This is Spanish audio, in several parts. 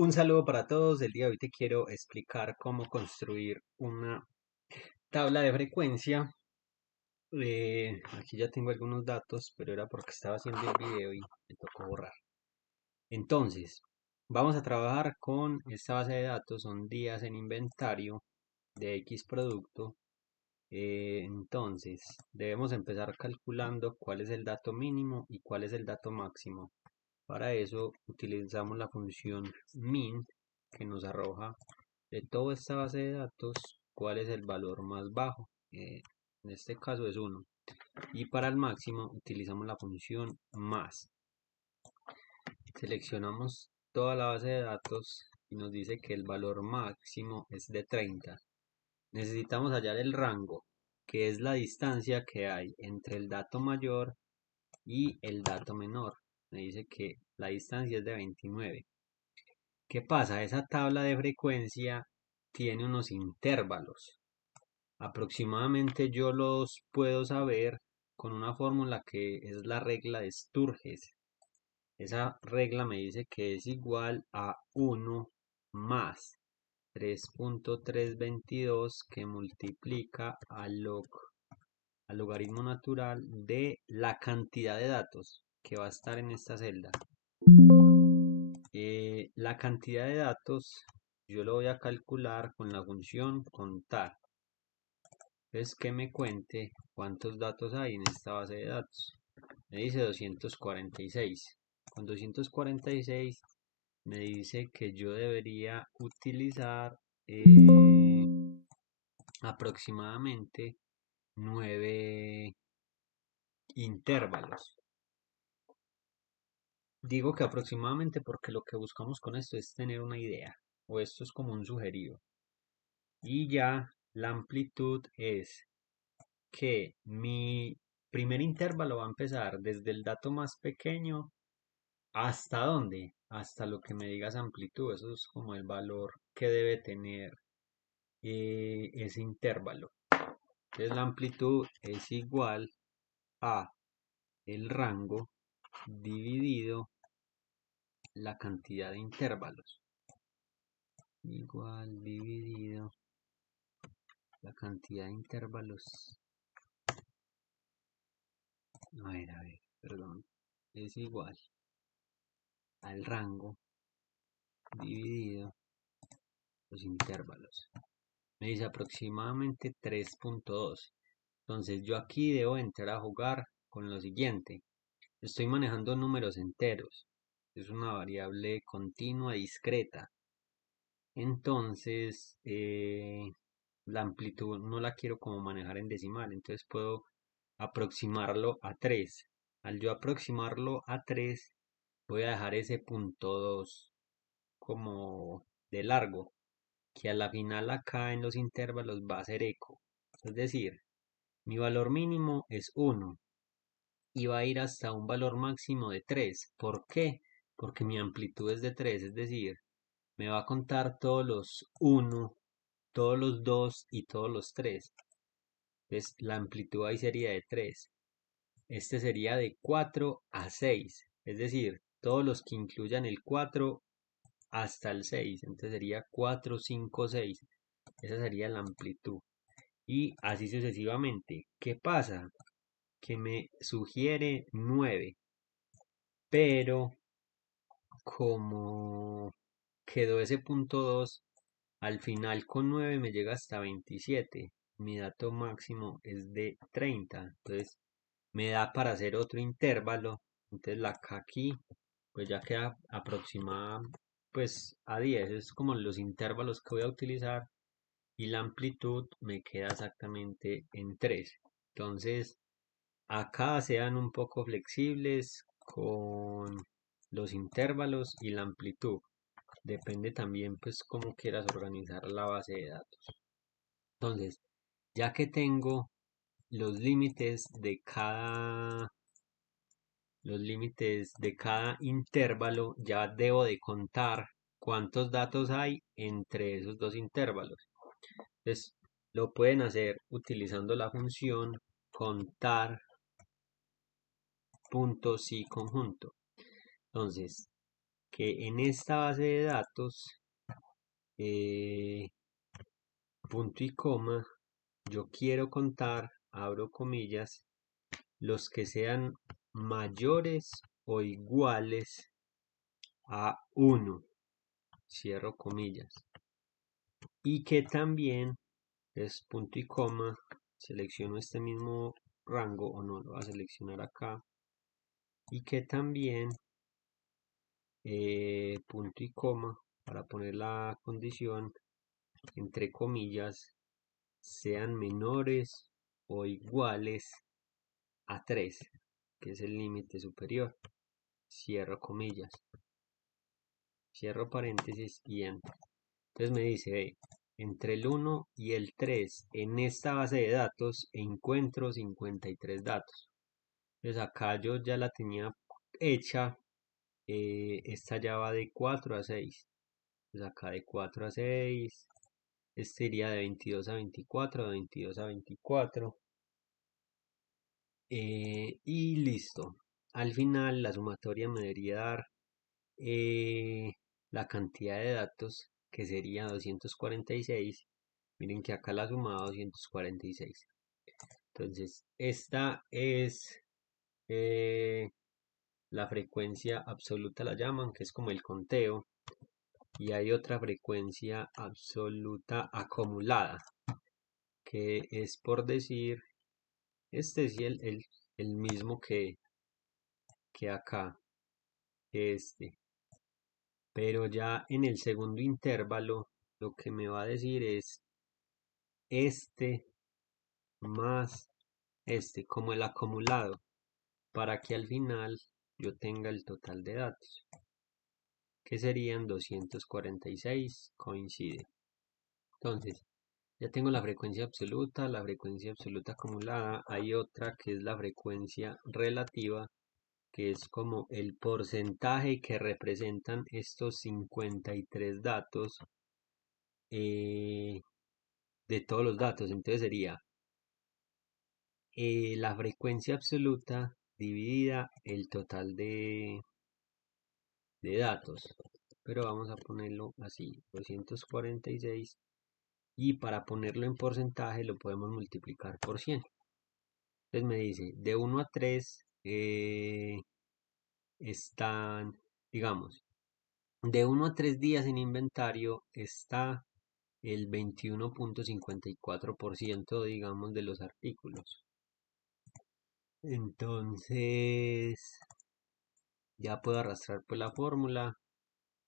Un saludo para todos. El día de hoy te quiero explicar cómo construir una tabla de frecuencia. Aquí ya tengo algunos datos, pero era porque estaba haciendo el video y me tocó borrar. Entonces, vamos a trabajar con esta base de datos. Son días en inventario de X producto. Entonces, debemos empezar calculando cuál es el dato mínimo y cuál es el dato máximo. Para eso utilizamos la función min, que nos arroja de toda esta base de datos cuál es el valor más bajo. En este caso es 1. Y para el máximo utilizamos la función más. Seleccionamos toda la base de datos y nos dice que el valor máximo es de 30. Necesitamos hallar el rango, que es la distancia que hay entre el dato mayor y el dato menor. Me dice que la distancia es de 29. ¿Qué pasa? Esa tabla de frecuencia tiene unos intervalos. Aproximadamente yo los puedo saber con una fórmula que es la regla de Sturges. Esa regla me dice que es igual a 1 más 3.322 que multiplica al logaritmo natural de la cantidad de datos que va a estar en esta celda. La cantidad de datos yo lo voy a calcular con la función contar. Entonces que me cuente cuántos datos hay en esta base de datos. Me dice 246. Con 246 me dice que yo debería utilizar aproximadamente 9 intervalos. Digo que aproximadamente porque lo que buscamos con esto es tener una idea, o esto es como un sugerido. Y ya la amplitud es que mi primer intervalo va a empezar desde el dato más pequeño hasta dónde, hasta lo que me digas amplitud. Eso es como el valor que debe tener ese intervalo. Entonces la amplitud es igual a el rango dividido la cantidad de intervalos. Igual dividido la cantidad de intervalos. A ver, perdón. Es igual al rango dividido los intervalos. Me dice aproximadamente 3.2. Entonces yo aquí debo entrar a jugar con lo siguiente. Estoy manejando números enteros. Es una variable continua discreta. Entonces la amplitud no la quiero como manejar en decimal. Entonces puedo aproximarlo a 3. Al yo aproximarlo a 3 voy a dejar ese punto 2 como de largo, que a la final acá en los intervalos va a ser eco. Es decir, mi valor mínimo es 1 y va a ir hasta un valor máximo de 3. ¿Por qué? Porque mi amplitud es de 3, es decir, me va a contar todos los 1, todos los 2 y todos los 3. Entonces la amplitud ahí sería de 3. Este sería de 4 a 6, es decir, todos los que incluyan el 4 hasta el 6, entonces sería 4, 5, 6. Esa sería la amplitud. Y así sucesivamente. ¿Qué pasa? Que me sugiere 9, pero como quedó ese punto 2, al final con 9 me llega hasta 27. Mi dato máximo es de 30. Entonces me da para hacer otro intervalo. Entonces la K aquí pues ya queda aproximada pues a 10. Es como los intervalos que voy a utilizar. Y la amplitud me queda exactamente en 3. Entonces acá sean un poco flexibles con los intervalos y la amplitud. Depende también pues cómo quieras organizar la base de datos. Entonces, ya que tengo los límites de cada intervalo, ya debo de contar cuántos datos hay entre esos dos intervalos. Entonces, lo pueden hacer utilizando la función contar punto sí conjunto. Entonces, que en esta base de datos, punto y coma, yo quiero contar, abro comillas, los que sean mayores o iguales a 1, cierro comillas, y que también es punto y coma, selecciono este mismo rango o no, lo voy a seleccionar acá, y que también punto y coma para poner la condición entre comillas sean menores o iguales a 3, que es el límite superior, cierro comillas, cierro paréntesis y enter. Entonces me dice, ve, entre el 1 y el 3 en esta base de datos encuentro 53 datos. Entonces acá yo ya la tenía hecha, esta ya va de 4 a 6. Entonces acá de 4 a 6, este iría de 22 a 24, de 22 a 24. Y listo. Al final la sumatoria me debería dar la cantidad de datos, que sería 246. Miren que acá la suma 246. Entonces, esta es la frecuencia absoluta, la llaman, que es como el conteo. Y hay otra frecuencia absoluta acumulada, que es por decir, este es el mismo que acá, este. Pero ya en el segundo intervalo, lo que me va a decir es este más este, como el acumulado, para que al final yo tenga el total de datos, que serían 246, coincide. Entonces, ya tengo la frecuencia absoluta acumulada. Hay otra que es la frecuencia relativa, que es como el porcentaje que representan estos 53 datos de todos los datos. Entonces sería la frecuencia absoluta dividida el total de datos. Pero vamos a ponerlo así, 246. Y para ponerlo en porcentaje lo podemos multiplicar por 100. Entonces me dice, de 1 a 3 están, digamos, de 1 a 3 días en inventario está el 21.54%, digamos, de los artículos. Entonces, ya puedo arrastrar pues la fórmula.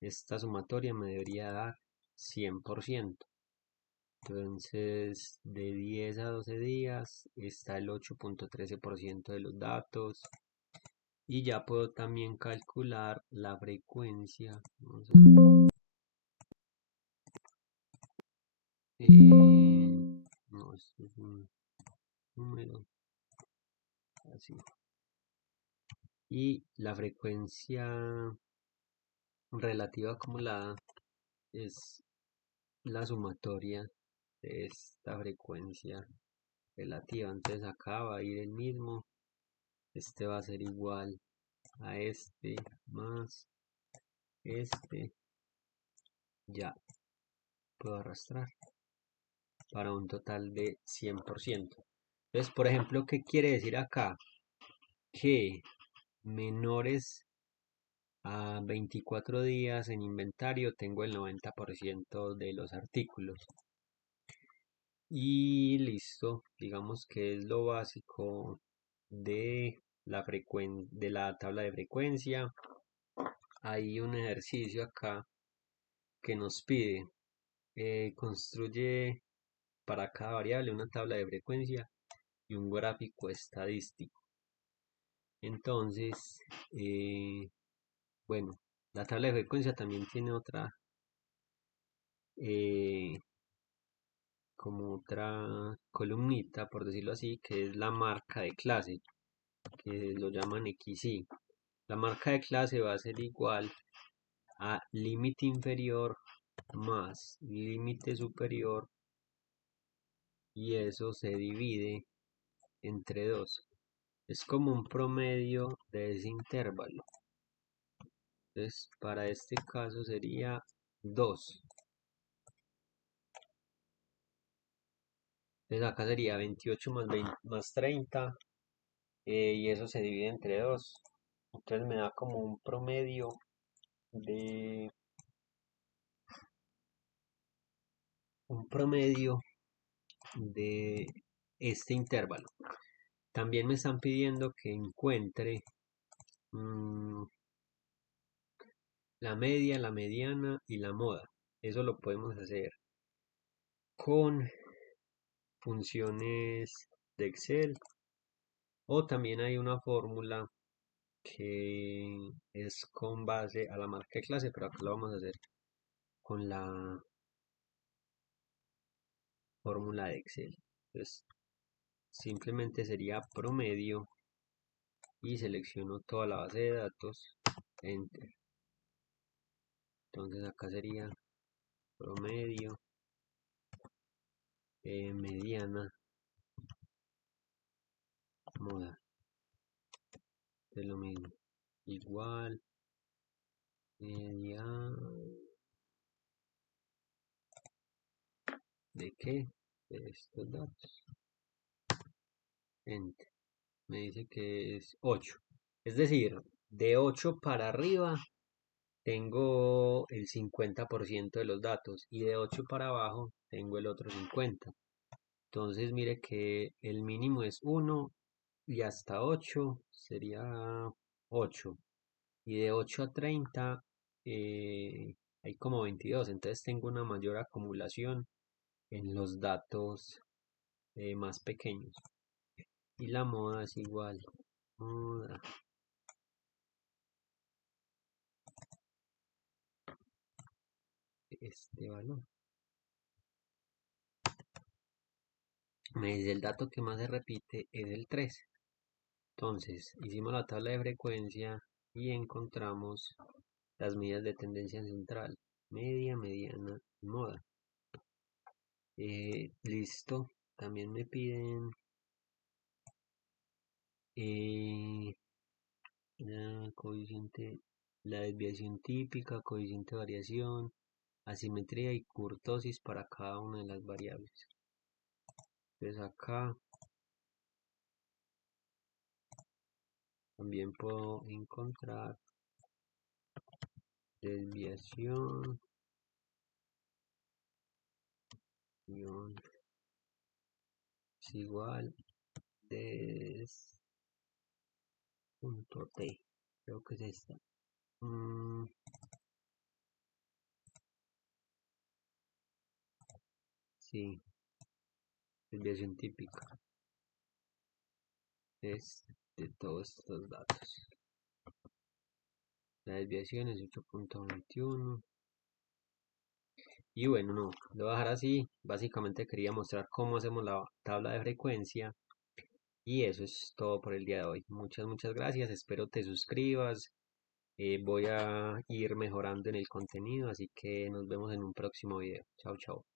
Esta sumatoria me debería dar 100%. Entonces, de 10 a 12 días está el 8.13% de los datos. Y ya puedo también calcular la frecuencia. Vamos a, no, esto es un número así. Y la frecuencia relativa acumulada es la sumatoria de esta frecuencia relativa. Entonces acá va a ir el mismo. Este va a ser igual a este más este. Ya puedo arrastrar para un total de 100%. Entonces, por ejemplo, ¿qué quiere decir acá? Que menores a 24 días en inventario tengo el 90% de los artículos. Y listo, digamos que es lo básico de de la tabla de frecuencia. Hay un ejercicio acá que nos pide construye para cada variable una tabla de frecuencia y un gráfico estadístico. Entonces, bueno, la tabla de frecuencia también tiene otra, eh, como otra columnita, por decirlo así, que es la marca de clase, que lo llaman XY. La marca de clase va a ser igual a límite inferior más límite superior, y eso se divide entre 2. Es como un promedio de ese intervalo. Entonces, para este caso sería 2. Entonces acá sería 28 más 20 más 30, y eso se divide entre 2. Entonces me da como de un promedio de este intervalo. También me están pidiendo que encuentre mm, la media, la mediana y la moda. Eso lo podemos hacer con funciones de Excel, o también hay una fórmula que es con base a la marca de clase, pero acá lo vamos a hacer con la fórmula de Excel. Entonces, simplemente sería promedio y selecciono toda la base de datos, enter. Entonces acá sería promedio, mediana, moda. Es lo mismo. Igual, media, ¿de qué? De estos datos. Enter. Me dice que es 8. Es decir, de 8 para arriba tengo el 50% de los datos y de 8 para abajo tengo el otro 50%. Entonces mire que el mínimo es 1 y hasta 8 sería 8. Y de 8 a 30 hay como 22. Entonces tengo una mayor acumulación en los datos más pequeños. Y la moda es igual. Moda. Este valor. Me dice el dato que más se repite es el 3. Entonces, hicimos la tabla de frecuencia y encontramos las medidas de tendencia central. Media, mediana y moda. Listo. También me piden eh, coeficiente, la desviación típica, coeficiente de variación, asimetría y kurtosis para cada una de las variables. Entonces acá también puedo encontrar desviación es igual des punto t. Creo que es esta. Sí, desviación típica es de todos estos datos. La desviación es 8.21. Y bueno, no, lo voy a dejar así. Básicamente quería mostrar cómo hacemos la tabla de frecuencia. Y eso es todo por el día de hoy. Muchas gracias. Espero te suscribas. Voy a ir mejorando en el contenido, así que nos vemos en un próximo video. Chao, chao.